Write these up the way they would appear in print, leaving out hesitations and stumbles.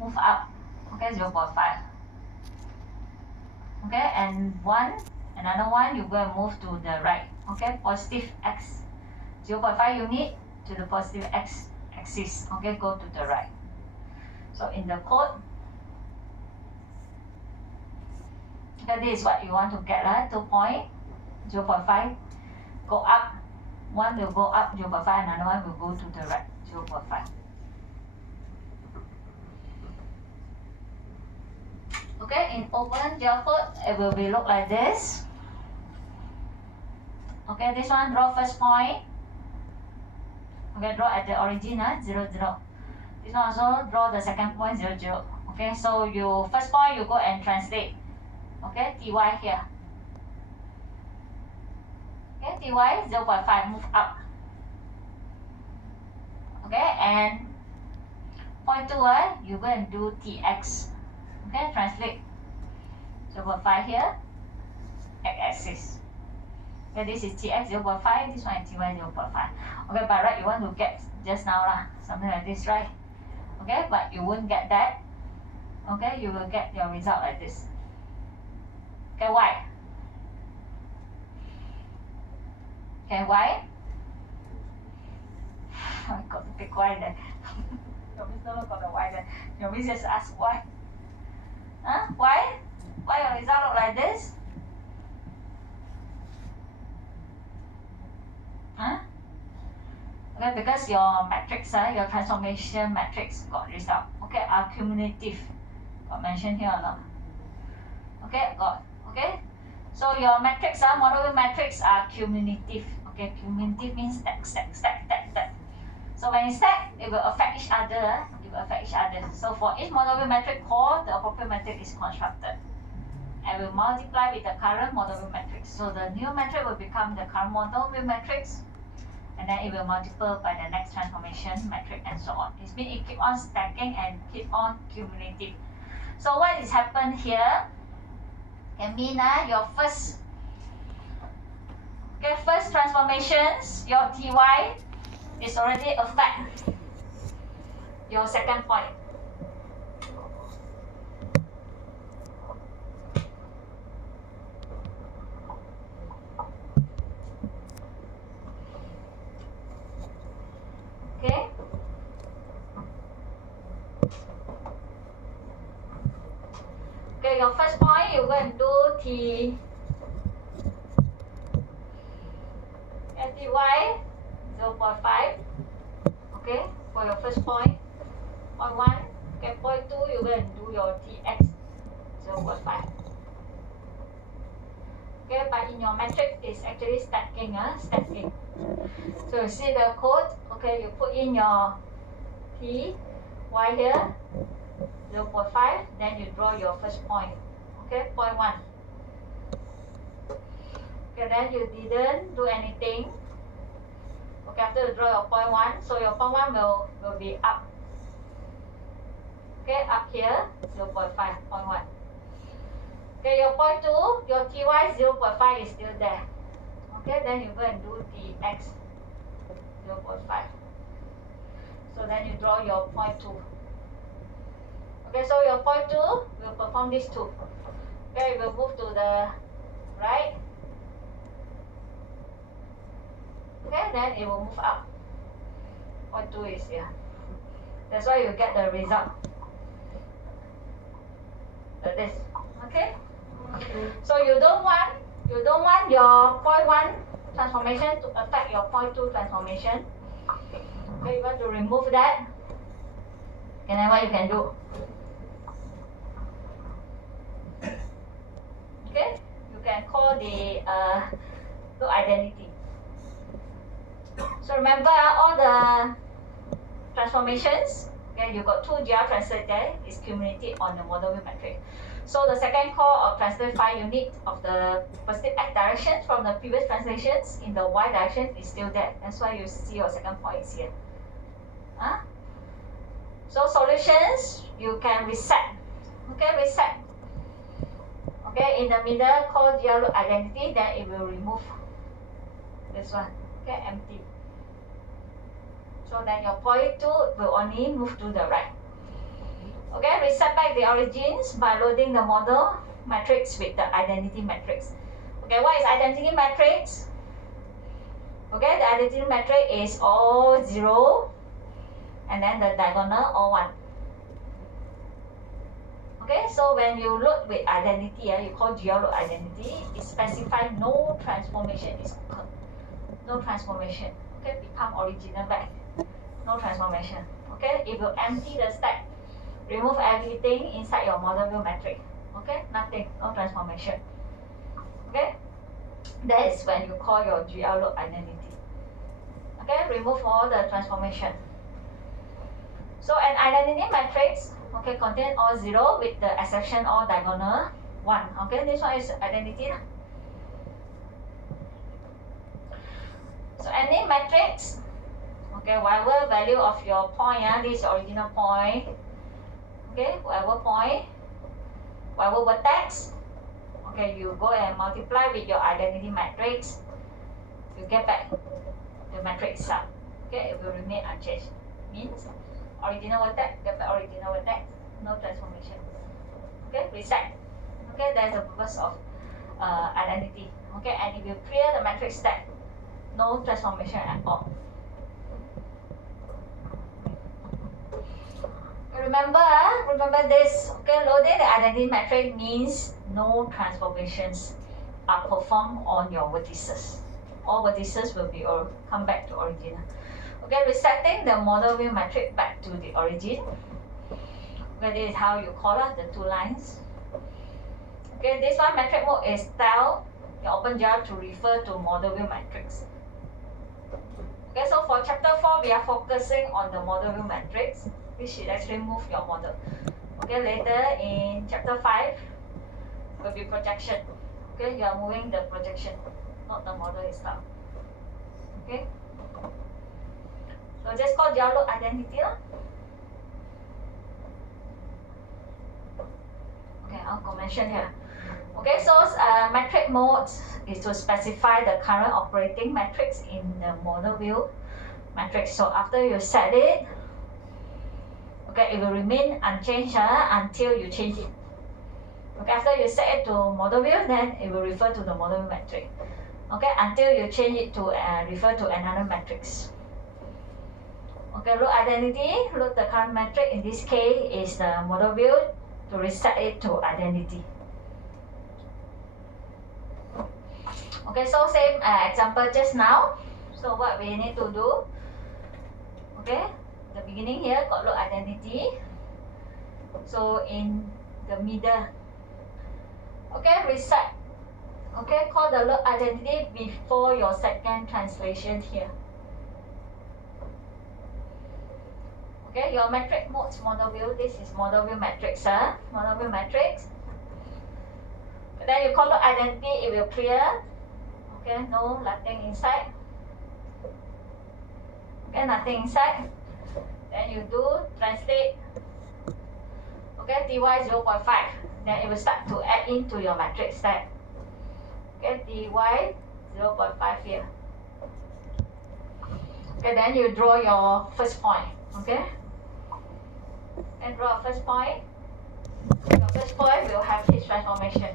move up, okay, 0.5. Okay, and another one, you go and move to the right, okay, positive x, 0.5 unit to the positive x axis, okay, go to the right. So in the code, okay, this is what you want to get, right? 2.0.5, go up, one will go up 0.5, another one will go to the right, 0.5. Okay, in OpenGL code, it will be look like this. Okay, this one draw first point. Okay, draw at the origin, 0, 0. This one also draw the second point, 0, 0. Okay, so you first point you go and translate. Okay, ty here. Okay, ty 0.5 move up. Okay, and point 2, you go and do tx. Okay, translate 0.5 here, x-axis. Okay, this is tx 0.5, this one is ty 0.5. Okay, by right you want to get just now lah, something like this, right? Okay, but you won't get that. Okay, you will get your result like this. Okay, why? Okay, why? I got to pick why then. Your miss don't got the why then. Your miss just ask why. Huh? Why? Why your result look like this? Huh? Okay, because your matrix, your transformation matrix got result. Okay, are cumulative. Got mentioned here or not? Okay, got. Okay, so your matrix, model view matrix are cumulative. Okay, cumulative means stack, stack, stack, stack, stack. So when you stack, it will affect each other. It will affect each other. So for each model view matrix core, the appropriate matrix is constructed. And will multiply with the current model view matrix. So the new matrix will become the current model view matrix, and then it will multiply by the next transformation matrix and so on. It means it keep on stacking and keep on cumulative. So what is happened here? Can mean your first transformations, your ty is already affect your second point. Okay. Okay, your first point, you go and do ty 0.5. Okay, for your first point. Point 1. Okay, point 2, you go and do your tx 0.5. Okay, but in your matrix, it's actually stacking, stacking. So you see the code. Okay, you put in your t, y here, 0.5, then you draw your first point. Okay, point 1. Okay, then you didn't do anything. Okay, after you draw your point 1, so your point 1 will be up. Okay, up here, 0.5, point 1. Okay, your point 2, your ty 0.5 is still there. Okay, then you go and do tx 0.5. So then you draw your point 2. Okay, so your point 2 will perform these two. Okay, it will move to the right. Okay, then it will move up. Point 2 is here. That's why you get the result like this. Okay. So you don't want your point 1 transformation to affect your point 2 transformation. Okay, you want to remove that. And then what you can do? Okay, you can call the identity. So remember all the transformations. Okay, you got 2 GR translate there is cumulative on the model view matrix. So the second call of translate 5 unit of the positive x direction from the previous translations in the y direction is still there. That's why you see your second point is here. So solutions, you can reset. Okay, reset. Okay, in the middle call GR identity, then it will remove this one. Okay, empty. So then your point 2 will only move to the right. Okay, check the origins by loading the model matrix with the identity matrix. Okay, what is identity matrix? Okay, the identity matrix is all 0 and then the diagonal all 1. Okay, so when you load with identity, you call geoload identity, it specifies no transformation is occurred. No transformation. Okay, become original back. No transformation. Okay, if you empty the stack, remove everything inside your model view matrix. Okay, nothing, no transformation. Okay, that is when you call your geoload identity. Okay, remove all the transformation. So an identity matrix, okay, contain all 0 with the exception all diagonal 1. Okay, this one is identity. So any matrix, okay, whatever value of your point, this is your original point. Okay, whatever point, whatever vertex, okay, you go and multiply with your identity matrix, you get back the matrix sum. Okay, it will remain unchanged. Means original vertex, get back original vertex, no transformation. Okay, reset. Okay, that's the purpose of identity. Okay, and if you clear the matrix stack, no transformation at all. Remember this. Okay, loading the identity matrix means no transformations are performed on your vertices. All vertices will be come back to original. Okay, resetting the model view matrix back to the origin. Okay, this is how you call out the 2 lines. Okay, this one matrix mode is tell your OpenGL to refer to model view matrix. Okay, so for chapter 4, we are focusing on the model view matrix. We should actually move your model. Okay, later in chapter 5 will be projection. Okay, you are moving the projection, not the model itself. Okay. So just call geoload identity. Okay, I'll mention here. Okay, so matrix mode is to specify the current operating matrix in the model view matrix. So after you set it, okay, it will remain unchanged until you change it. Okay, after you set it to model view, then it will refer to the model view matrix. Okay, until you change it to refer to another matrix. Okay, load identity, load the current matrix. In this case, is the model view to reset it to identity. Okay, so same example just now. So what we need to do, okay, the beginning here got load identity. So in the middle, okay, reset. Okay, call the load identity before your second translation here. Okay, your matrix mode model view. This is model view matrix. Model view matrix. Then you call load identity, it will clear. Okay, no, nothing inside. Okay, nothing inside. Then you do translate. Okay, dy 0.5. Then it will start to add into your matrix stack. Okay, dy 0.5 here. Okay, then you draw your first point. Okay, and draw a first point. Your first point will have this transformation.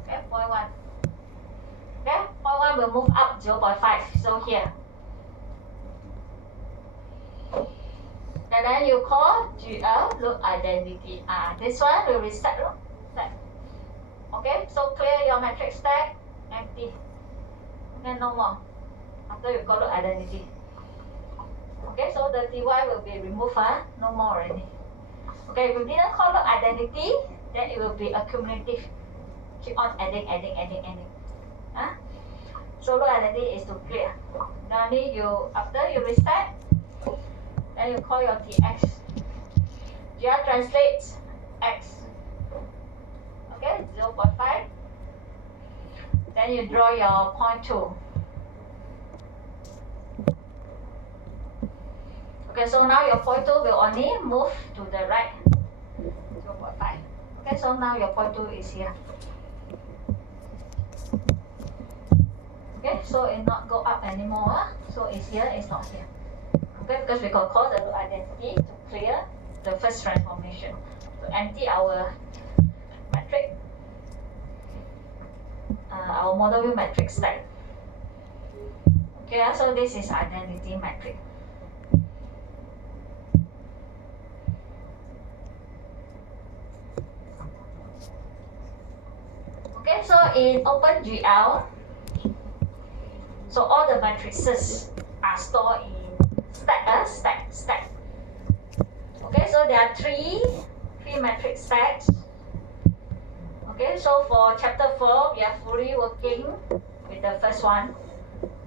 Okay, point 1. Okay, point 1 will move up 0.5. So here. And then you call GL load identity. This one will reset. Okay, so clear your matrix stack, empty. Okay, no more. After you call load identity. Okay, so the dy will be removed, no more already. Okay, if you didn't call load identity, then it will be accumulative. Keep on adding. So load identity is to clear. Then after you reset, then you call your tx. GL translates x. Okay, 0.5. Then you draw your point 2. Okay, so now your point 2 will only move to the right 0.5. Okay, so now your point 2 is here. Okay, so it not go up anymore. So it's here, it's not here. Okay, because we can call the load identity to clear the first transformation to empty our matrix, our model view matrix stack. Okay, so this is identity matrix. Okay, so in OpenGL, so all the matrices are stored in stack. Okay, so there are three matrix stacks. Okay, so for chapter 4, we are fully working with the first one,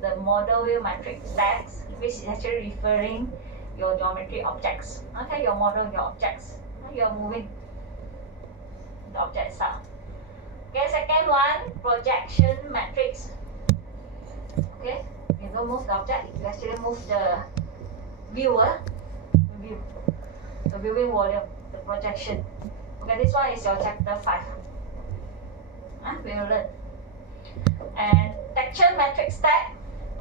the model view matrix stacks, which is actually referring your geometry objects. Okay, your model, your objects. You are moving the object itself. Okay, second one, projection matrix. Okay, you don't move the object, you actually move the viewer, the viewing volume, the projection. Okay, this one is your chapter 5. We will learn. And texture matrix stack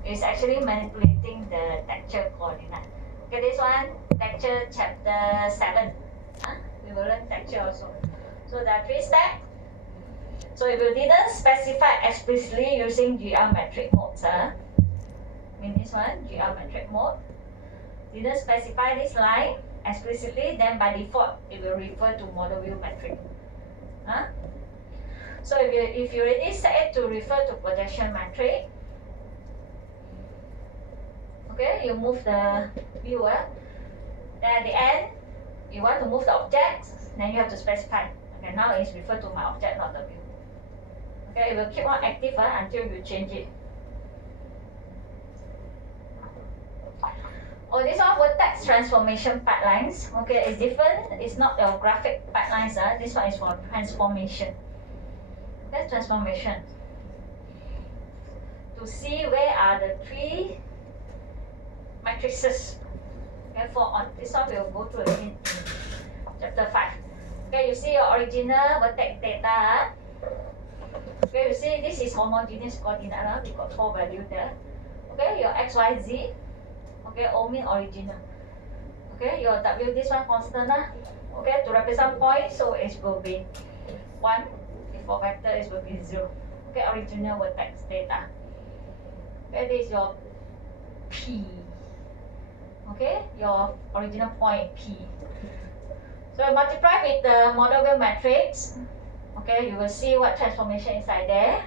is actually manipulating the texture coordinate. Okay, this one, texture chapter 7. We will learn texture also. So there are 3 stacks. So if you didn't specify explicitly using geometric modes, in this one, geometric mode, didn't specify this line explicitly, then by default it will refer to model view matrix. So if you already set it to refer to projection matrix, okay, you move the viewer. Then at the end, you want to move the object, then you have to specify. Okay, now it's referred to my object, not the view. Okay, it will keep on active until you change it. Oh, this one vertex transformation pipelines. Okay, it's different. It's not your graphic pipelines. This one is for transformation. That's transformation. To see where are the 3 matrices. Okay, for on this one we'll go through again in chapter 5. Okay, you see your original vertex data. Okay, you see this is homogeneous coordinate. We got 4 values there. Okay, your x, y, z. Okay, all mean original. Okay, your w, this one constant. Okay, to represent point, so it will be 1. If for vector, it will be 0. Okay, original vertex data. Okay, this is your P. Okay, your original point P. So multiply with the model view matrix. Okay, you will see what transformation inside there.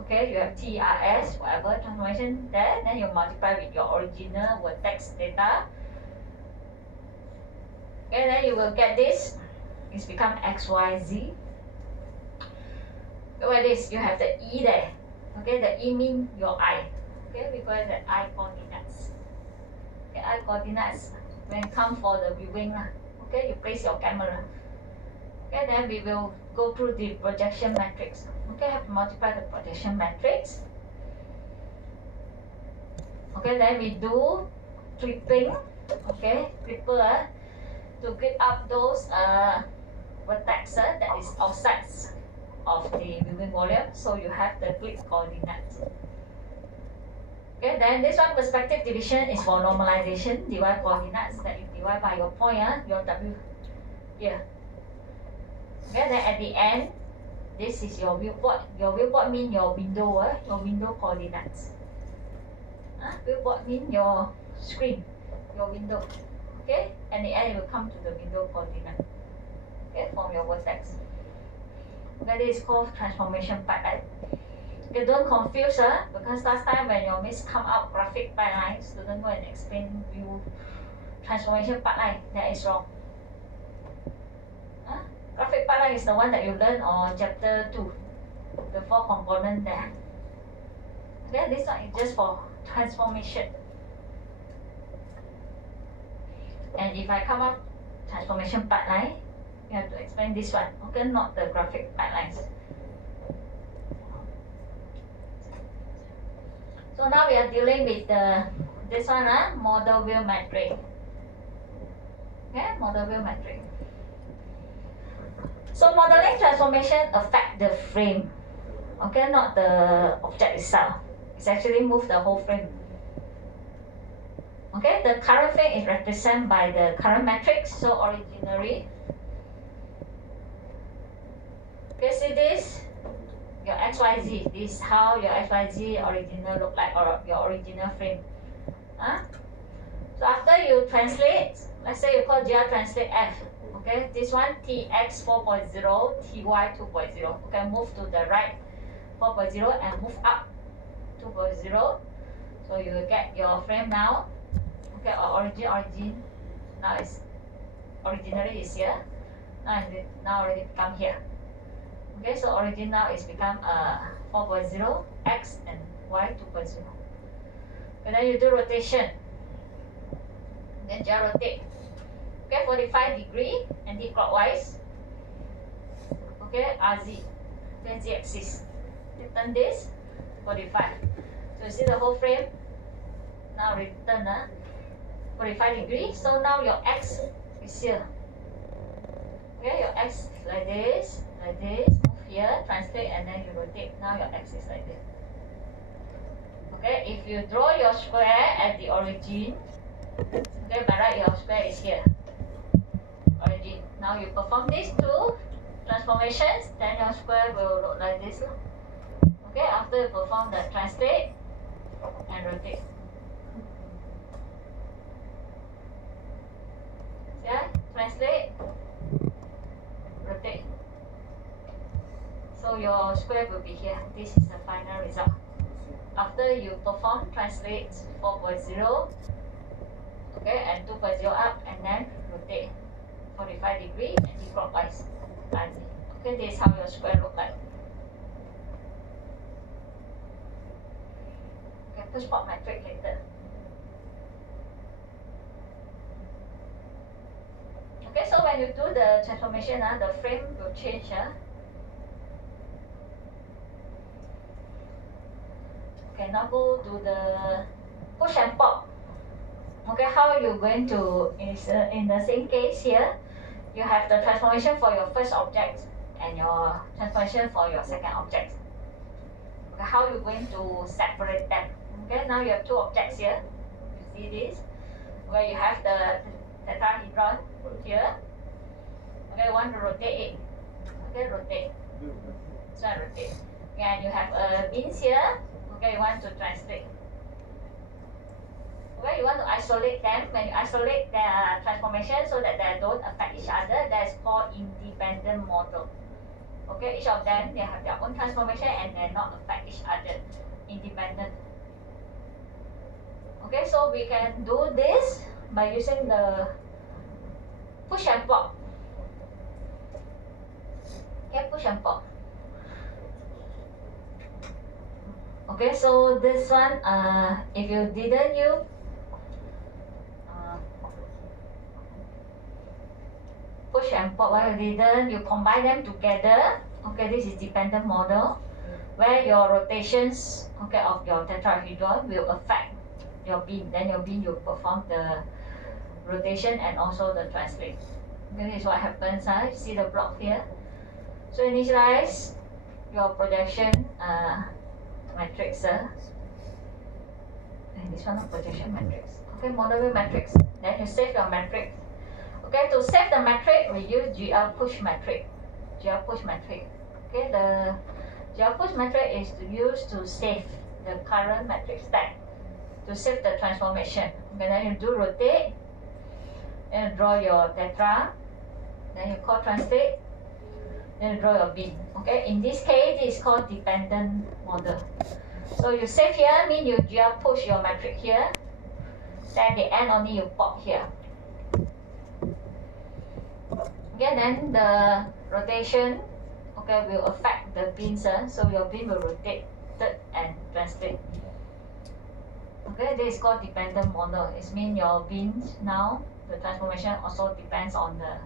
Okay, you have T, R, S, whatever transformation there. Then you multiply with your original vertex data. Okay, then you will get this. It's become X, Y, Z. Where this, you have the E there. Okay, the E means your I. Okay, we call it the I coordinates. Okay, I coordinates when come for the viewing. Okay, you place your camera. Okay, then we will go through the projection matrix. Okay, have to multiply the projection matrix. Okay, then we do clipping. Okay, clipper to clip up those vertex that is outside of the viewing volume. So you have the clip coordinates. Okay, then this one perspective division is for normalization, divide coordinates that you divide by your point, your W here. Okay, then at the end, this is your viewport. Your viewport means your window coordinates. Viewport means your screen, your window. Okay, and the end it will come to the window coordinate. Okay, from your vertex. Okay, this is called transformation pipeline. Okay, don't confuse because last time when your miss come out graphic pipeline, student go and explain view transformation pipeline. That is wrong. Graphic pipeline is the one that you learn on chapter 2, the 4 components there. Okay, this one is just for transformation. And if I come up transformation pipeline, you have to explain this one. Okay, not the graphic pipelines. So now we are dealing with this one, model view matrix. Okay, model view matrix. So modeling transformation affect the frame. Okay, not the object itself. It's actually move the whole frame. Okay, the current frame is represented by the current matrix. So originally, okay, see this, your XYZ. This is how your XYZ original look like, or your original frame. Huh? So after you translate, let's say you call GR translate F. Okay, this one TX 4.0, TY 2.0. Okay, move to the right 4.0 and move up 2.0. So you will get your frame now. Okay, or origin. Now it's originally is here. Now already become here. Okay, so origin now is become 4.0, X and Y 2.0. And then you do rotation. Then just rotate. Okay, 45 degree anti-clockwise. Okay, RZ. Then Z axis. You turn this 45. So you see the whole frame. Now return 45 degree. So now your X is here. Okay, your X is like this, move here, translate, and then you rotate. Now your X is like this. Okay, if you draw your square at the origin, okay, by right your square is here. Origin. Now you perform these two transformations, then your square will look like this. Okay, after you perform the translate and rotate. Yeah, translate, rotate. So your square will be here. This is the final result. After you perform translate 4.0, okay, and 2.0 up, and then rotate 45 degree anti-clockwise. Okay, this is how your square look like. Okay, push pop matrix later. Okay, so when you do the transformation, the frame will change. Okay, now go to the push and pop. Okay, how you going to, is in the same case here, you have the transformation for your first object and your transformation for your second object. Okay, how you going to separate them? Okay, now you have two objects here. You see this? Where you have the tetrahedron here. Okay, you want to rotate it. Okay, rotate. So rotate. Okay, and you have beans here. Okay, you want to translate. Okay, you want to isolate them. When you isolate their transformation so that they don't affect each other, that's called independent model. Okay, each of them, they have their own transformation and they not affect each other. Independent. Okay, so we can do this by using the push and pop. Okay, push and pop. Okay, so this one, if you didn't use push and pop, while you didn't, you combine them together. Okay, this is dependent model, where your rotations, okay, of your tetrahedron will affect your beam. Then your beam, you perform the rotation and also the translate. Okay, this is what happens. You see the block here. So initialize your projection matrix. And this one of projection matrix. Okay, model view matrix. Then you save your matrix. Okay, to save the matrix, we use GR push matrix. GR push matrix. Okay, the GR push matrix is used to save the current matrix stack, to save the transformation. Okay, then you do rotate, then you draw your tetra, then you call translate, then you draw your beam. Okay, in this case, it's called dependent model. So you save here, mean you GR push your matrix here, then the end only you pop here. Okay, then the rotation, okay, will affect the beams, so your beam will rotate and translate. Okay, this is called dependent model. It means your beams now, the transformation also depends on the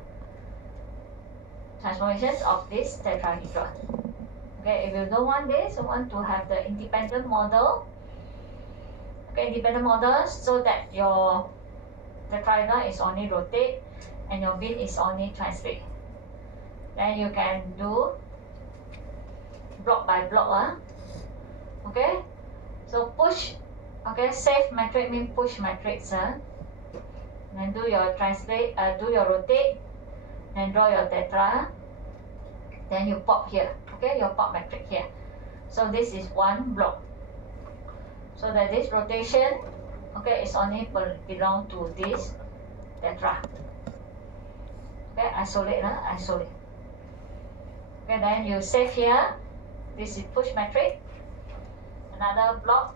transformations of this tetrahedron. Okay, if you don't want this, you want to have the independent model. Okay, independent model so that your tetrahedron is only rotate and your beam is only translate. Then you can do block by block. Okay, so push Okay, save matrix means push matrix. Then do your translate, do your rotate, then draw your tetra. Then you pop here. Okay, your pop matrix here. So this is one block. So that this rotation, okay, is only belong to this tetra. Okay, isolate, isolate. Okay, then you save here. This is push matrix. Another block.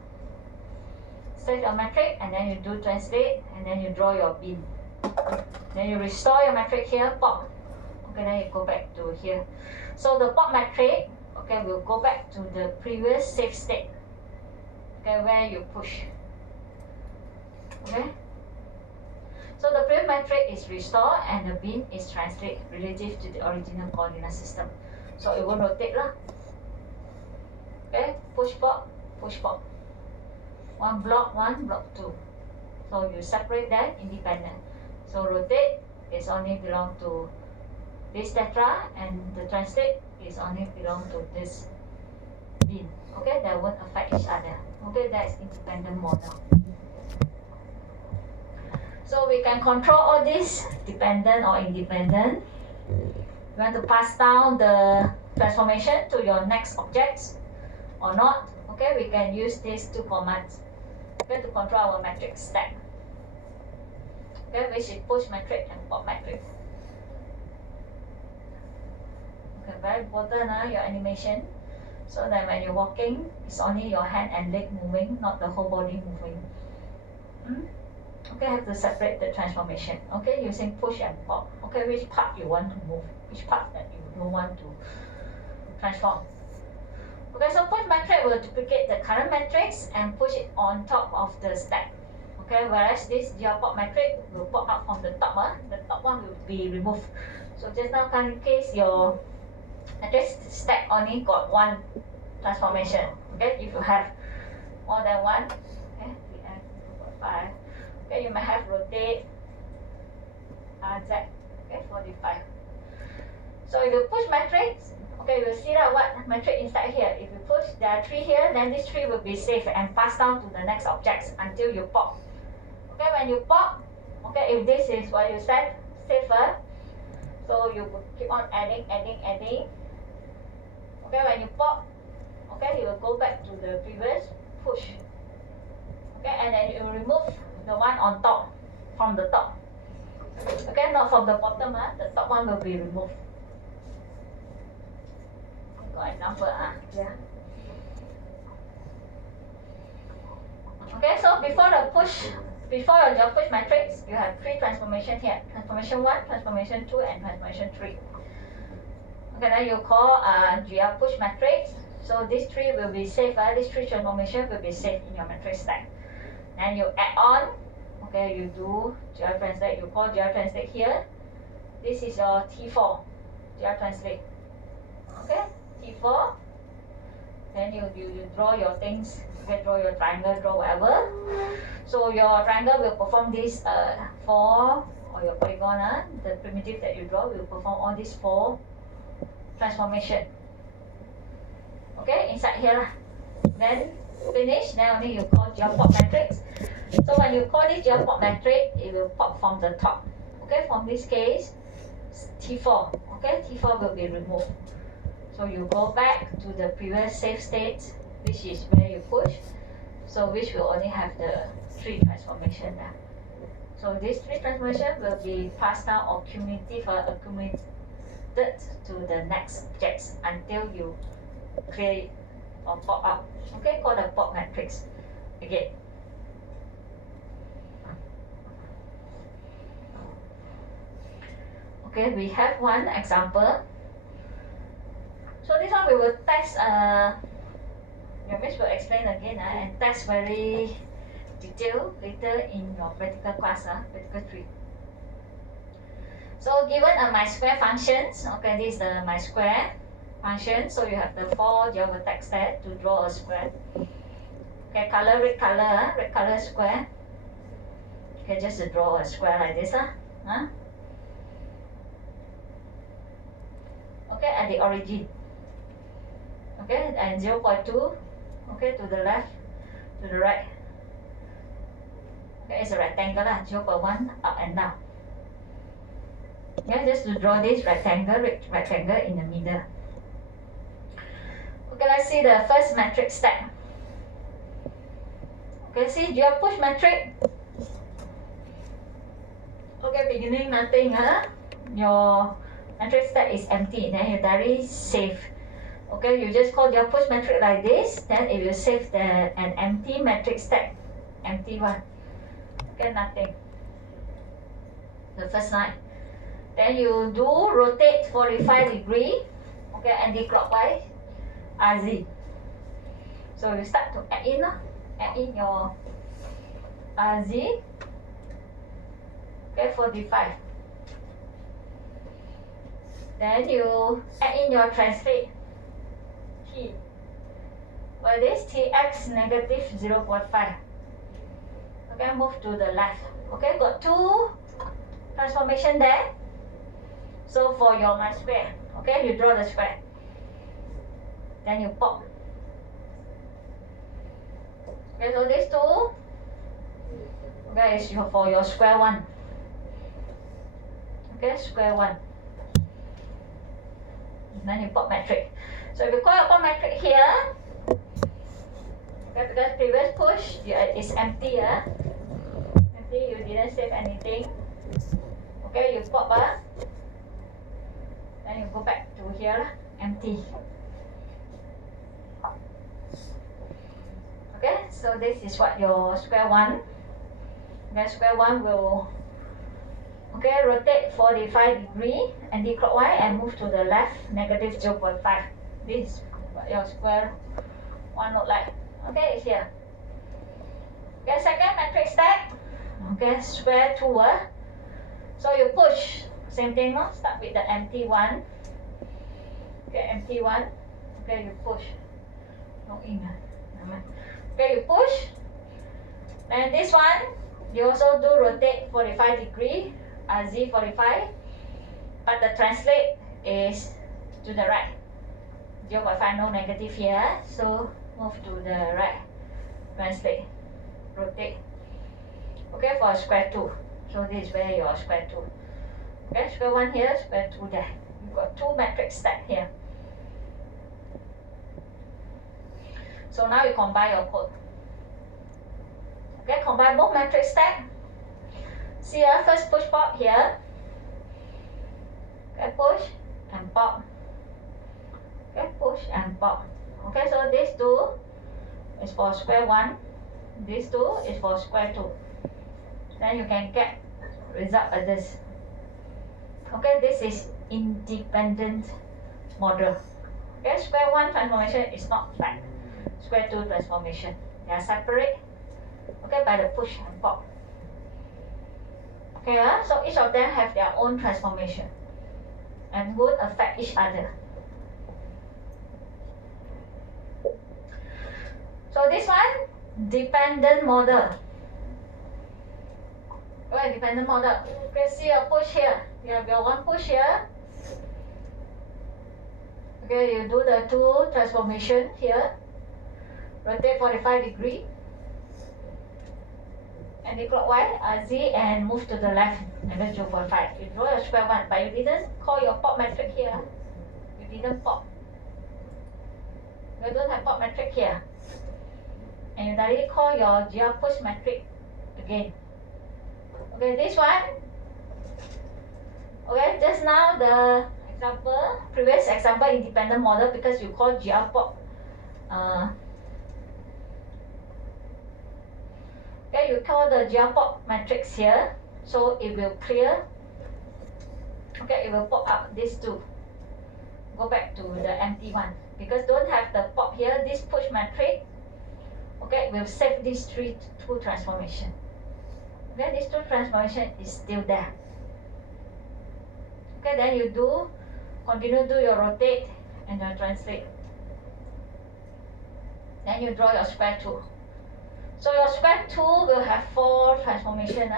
Save your matrix, and then you do translate, and then you draw your bin. Then you restore your matrix here, pop. Okay, then you go back to here. So the pop matrix, okay, will go back to the previous safe state. Okay, where you push. Okay. So the previous matrix is restore and the bin is translate relative to the original coordinate system. So it will rotate lah. Okay, push pop, push pop. One block 2. So you separate that independent. So rotate is only belong to this tetra, and the translate is only belong to this bin. Okay, that won't affect each other. Okay, that's independent model. So we can control all this dependent or independent. You want to pass down the transformation to your next objects or not? Okay, we can use these two commands. Okay, to control our matrix stack. Okay, which is push matrix and pop matrix. Okay, very important, your animation. So that when you're walking, it's only your hand and leg moving, not the whole body moving. Okay, have to separate the transformation. Okay, using push and pop. Okay, which part you want to move, which part that you don't want to transform. Okay, so push matrix will duplicate the current matrix and push it on top of the stack. Okay, whereas this pop matrix will pop up from the top. The top one will be removed. So just now, in case your matrix stack only got one transformation. Okay, if you have more than one, okay, we have 5. Okay, you might have rotate, Z, okay, 45. So if you push matrix, okay, we'll see that what matrix inside here. If you push, there are 3 here, then this 3 will be saved and passed down to the next objects until you pop. Okay, when you pop, okay, if this is what you said, safer, so you will keep on adding. Okay, when you pop, okay, you will go back to the previous push. Okay, and then you remove the one on top, from the top. Okay, not from the bottom, the top one will be removed. Got example, yeah. Okay, so before your push matrix, you have 3 transformation here. Transformation 1, transformation 2, and transformation 3. Okay, then you call GR push matrix. So these 3 will be saved. These 3 transformation will be saved in your matrix stack. Then you add on. Okay, you do GR translate. You call GR translate here. This is your T4 GR translate. Okay, T4. Then you draw your things. Okay, draw your triangle, draw whatever. So your triangle will perform this 4, or your polygon, the primitive that you draw will perform all these 4 transformation. Okay, inside here. Then finish, then only you call GR pop matrix. So when you call this GR pop matrix, it will pop from the top. Okay, from this case, T4. Okay, T4 will be removed. So you go back to the previous safe state, which is where you push. So which will only have the 3 transformation now. So these 3 transformation will be passed down or accumulated to the next objects until you create or pop up. Okay, called the pop matrix again. Okay, we have one example. So this one we will test. Your miss will explain again and test very detailed later in your practical class, practical 3. So given a my square functions, okay, this is the my square function. So you have the 4 vertex there to draw a square. Okay, color red color square. Okay, just to draw a square like this, Okay, at the origin. Okay, and 0.2. Okay, to the left, to the right. Okay, it's a rectangle lah, 0.1 up and down. Okay, just to draw this rectangle in the middle. Okay, let's see the first matrix stack. Okay, see push matrix. Okay, beginning nothing, huh? Your matrix stack is empty, then you directly save. Okay, you just call your push matrix like this, then it will save an empty matrix stack, empty one. Okay, nothing. The first line. Then you do rotate 45 degree, okay, anti-clockwise, RZ. So you start to add in your RZ, okay, 45. Then you add in your translate T. Well, this Tx negative 0.5. Okay, move to the left. Okay, got two transformation there. So for your my square, okay, you draw the square. Then you pop. Okay, so these two, okay, is for your square one. Okay, square one. Then you pop matrix. So if you call your pop matrix here, okay, because previous push is empty, empty, you didn't save anything. Okay, you pop, then you go back to here, empty. Okay, so this is what your square one. Then square one will, okay, rotate 45 degree anti-clockwise and move to the left, negative 0.5. This is what your square one look like. Okay, it's here. Okay, second matrix stack. Okay, square two. So you push, same thing, no? Start with the empty one. Okay, empty one. Okay, you push. No in. Okay, you push. And this one, you also do rotate 45 degree, Z 45. But the translate is to the right. 0.5, no negative here. So move to the right. Translate. Rotate. Okay, for square 2. So this is where your square 2. Okay, square 1 here, square 2 there. You've got two matrix stack here. So now you combine your code. Okay, combine both matrix stack. See first push pop here. Okay, push and pop. Okay, push and pop. Okay, so these two is for square 1. These two is for square 2. Then you can get result like this. Okay, this is independent model. Okay, square 1 transformation is not fact. Square 2 transformation. They are separate. Okay, by the push and pop. Okay, so each of them have their own transformation and would affect each other. So this one, dependent model. Okay, dependent model. Okay, see a push here. You have your one push here. Okay, you do the two transformation here. Rotate 45 degree. Anti-clockwise, Z, and move to the left, negative 0.5. You draw your square one, but you didn't call your pop metric here. You didn't pop. You don't have pop metric here. And you directly call your GR push metric again. Okay, this one. Okay, just now the example, previous example, independent model, because you call GR pop. Okay, you call the GR pop matrix here, so it will clear. Okay, it will pop out these two. Go back to the empty one, because don't have the pop here. This push matrix. Okay, we'll save these two transformation. Okay, these two transformation is still there. Okay, then you continue do your rotate and your translate. Then you draw your square 2. So your square 2 will have 4 transformation.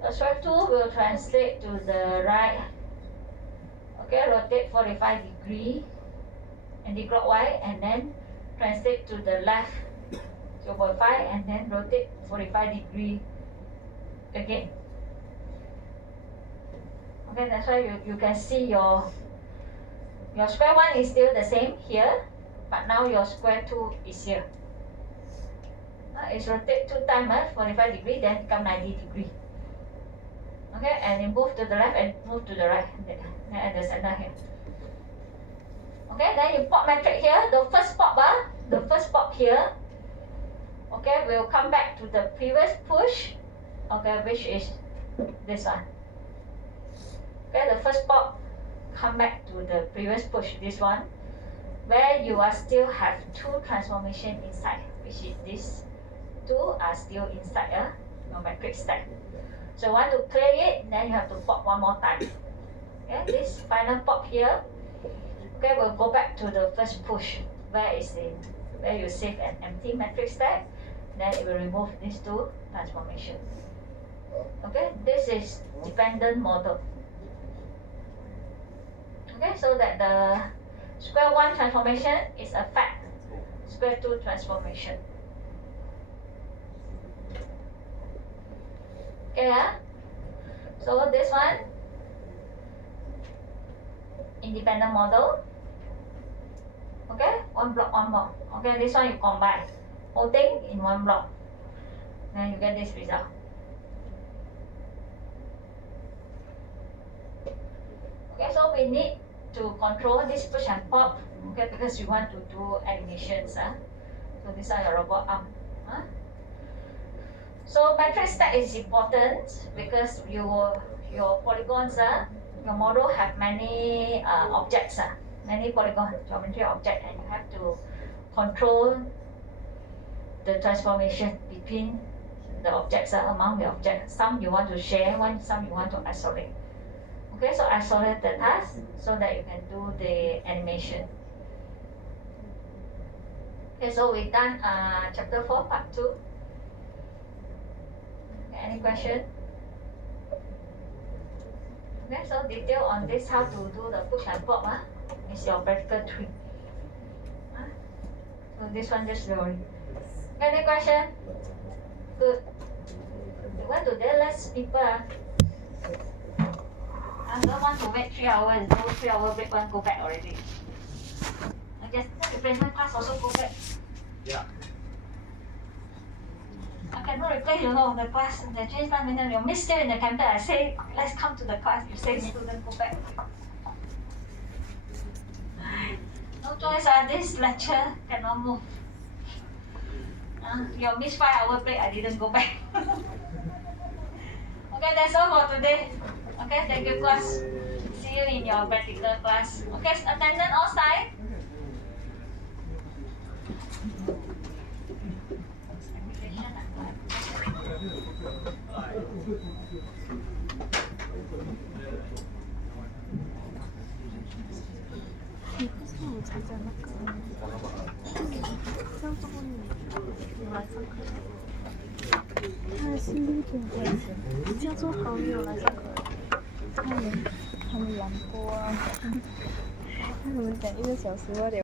The square 2 will translate to the right. Okay, rotate 45 degree anti-clockwise and then translate to the left 0.5 and then rotate 45 degree again. Okay, that's why you can see your square 1 is still the same here, but now your square 2 is here. It's rotate 2 times 45 degree, then become 90 degree. Okay, and then move to the left and move to the right, then at the center here. Okay, then you pop matrix here, the first pop here, okay, will come back to the previous push, okay, which is this one. Okay, the first pop come back to the previous push, this one, where you are still have 2 transformation inside, which is this 2 are still inside your matrix stack. So want to clear it, then you have to pop one more time. Okay, this final pop here, okay, will go back to the first push, where you save an empty matrix stack, then it will remove these 2 transformation. Okay, this is dependent model. Okay, so that the square 1 transformation is affect square 2 transformation. Okay, so this one independent model. Okay, one block. Okay, this one you combine whole thing in one block, then you get this result. Okay, so we need to control this push and pop, okay, because you want to do animations. So this are your robot arm. So matrix stack is important because your polygons, your model have many objects, many polygon geometry object, and you have to control the transformation between the objects, among the objects. Some you want to share, some you want to isolate. Okay, so isolate the task so that you can do the animation. Okay, so we've done chapter 4, part 2. Any question? Okay, so detail on this, how to do the push and pop is your practical 3. So this one just theory. Any question? Good. You want to there less people. I don't want to wait 3 hours, no 3 hour break, one go back already. I just replacement class also go back. Yeah. I cannot replace, the class, the change time, and your miss still in the campus. I say, let's come to the class. You say, student, go back. No choice, this lecture cannot move. Your miss 5 hour break, I didn't go back. Okay, that's all for today. Okay, thank you, class. See you in your practical class. Okay, attendance all side.我参加那个江中有来上课，他是6点开始，江中好友有来上课，他们蓝波他们讲1个小时2点。